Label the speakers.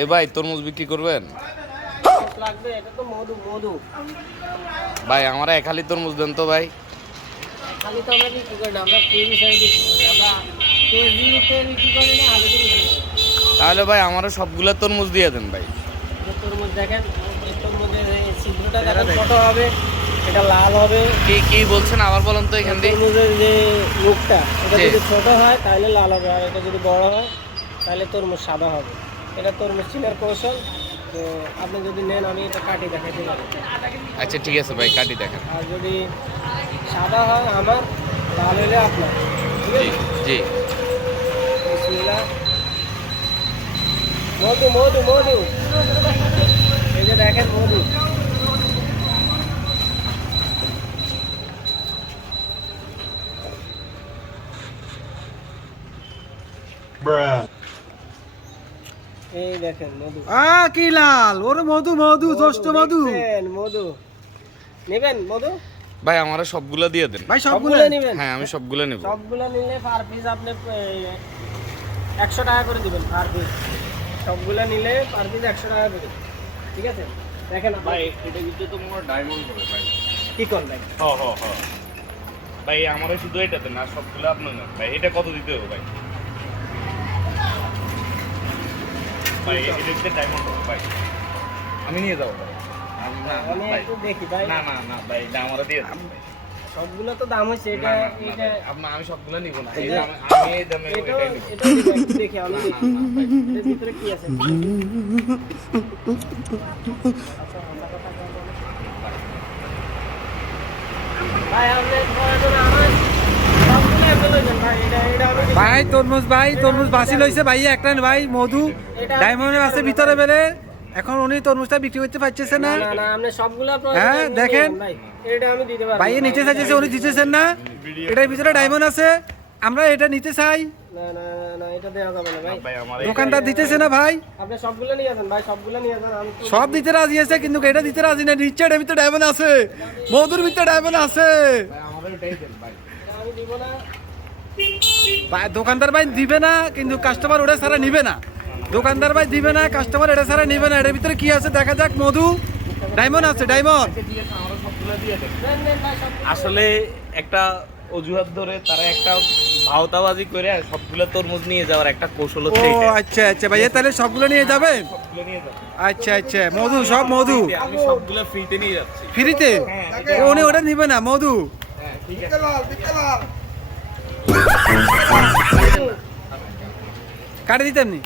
Speaker 1: এ ভাই তরমুজ বিক্রি করবেন? ভাই আমার এক হালি তরমুজ দেন তো ভাই।
Speaker 2: খালি
Speaker 1: তাহলে ভাই আমারও সবগুলা তরমুজ দিয়ে দেন ভাই।
Speaker 2: তরমুজ দেখেন হবে এটা লাল হবে
Speaker 1: কি কি বলছেন? আবার বলেন তো এখান দিয়ে।
Speaker 2: তরমুজের যে মুখটা এটা যদি ছোট হয় তাহলে লাল হবে আর এটা যদি বড় হয় তাহলে তরমুজ সাদা হবে। এটা তরমুজ চিনার কৌশল তো আপনি যদি নেন আমি এটা কাটি দেখাইতে পারি
Speaker 1: আচ্ছা ঠিক আছে ভাই কাটি দেখেন।
Speaker 2: আর যদি সাদা হয় আমার লাল হলে আপনার। ঠিক
Speaker 1: জি
Speaker 2: আছে?
Speaker 1: জি
Speaker 2: বিসমিল্লাহ। মধু মধু মধু। এই যে দেখেন মধু। এই দেখেন মধু।
Speaker 3: আ কি লাল। ওরে মধু মধু জ্যৈষ্ঠ মধু।
Speaker 2: মধু। নেবেন মধু?
Speaker 1: ভাই আমারও সবগুলা দিয়ে দেন।
Speaker 3: ভাই সবগুলো
Speaker 2: সবগুলো নেবেন।
Speaker 1: হ্যাঁ আমি সবগুলা নেব।
Speaker 2: সবগুলো নিলে পার পিস আপনি একশো টাকা করে দিবেন পার পিস সবগুলো নিলে পার পিস একশো টাকা করে ঠিক আছে? দেখেন আপনি
Speaker 1: এটা কিন্তু তো মনে ডায়মন্ড হবে ভাই।
Speaker 2: কি করবেন
Speaker 1: হ হ হ। ভাই আমারও শুধু এটা দেন আর সবগুলো আপনার নেন। ভাই এটা কত দিতে হবে ভাই? আমি নিয়ে যাব না না,
Speaker 2: আমি
Speaker 1: ভাই। না দিয়ে
Speaker 2: সবগুলো তো দাম হচ্ছে এটা এটা
Speaker 1: আমি সবগুলো নিব না। দামে- আমি এই
Speaker 2: দেখি আমি দেখি ভিতরে কি আছে? ভাই আপনি প্রয়োজন আমার সবগুলো এগুলো লইবেন ভাই
Speaker 3: তরমুজ ভাই তরমুজ বাসি লইছে ভাই একটা ভাই মধু। ডায়মন্ডের আছে ভিতরে বেলে এখন উনি তরমুজটা বিক্রি করতে পারতেছে না।
Speaker 2: না না আপনি সবগুলো প্রয়োজন
Speaker 3: হ্যাঁ, দেখেন।
Speaker 2: ভাই। এটা আমি দিতে পারব।
Speaker 3: ভাই এ নিতে চাইছে উনি দিতেছেন না। এটার ভিতরে ডায়মন্ড আছে। আমরা এটা নিতে চাই।
Speaker 2: না না না, না এটা দেওয়া যাবে না ভাই।
Speaker 1: ভাই আমার
Speaker 3: দোকানদার দিতেছে না ভাই। সব দিতে রাজি আছে কিন্তু এটা দিতে রাজি না। নিচ্ছে এটার ভিতরে ডায়মন্ড আছে। মধুর ভিতরে ডায়মন্ড আছে। দোকানদার ভাই দিবে না কিন্তু কাস্টমার ওটা ছাড়া নিবে না। দোকানদার ভাই দিবে না কাস্টমার এটা ছাড়া নিবে না। এটার ভিতরে কি আছে? দেখা যাক মধু। ডায়মন্ড আছে ডায়মন্ড।
Speaker 1: আসলে একটা অজুহাত ধরে তারা একটা ভাওতাবাজি করে সবগুলো তরমুজ নিয়ে যাওয়ার একটা কৌশল হচ্ছে এটা।
Speaker 3: আচ্ছা আচ্ছা ভাই তাহলে সবগুলো নিয়ে যাবে?
Speaker 1: সবগুলো নিয়ে যাব।
Speaker 3: আচ্ছা আচ্ছা মধু সব মধু।
Speaker 1: আমি সবগুলো ফ্রিতে নিয়ে যাচ্ছি।
Speaker 3: ফ্রিতে? ও, উনি ওটা নিবে না মধু।
Speaker 1: হ্যাঁ ঠিক আছে।
Speaker 3: কাটে দিতে নি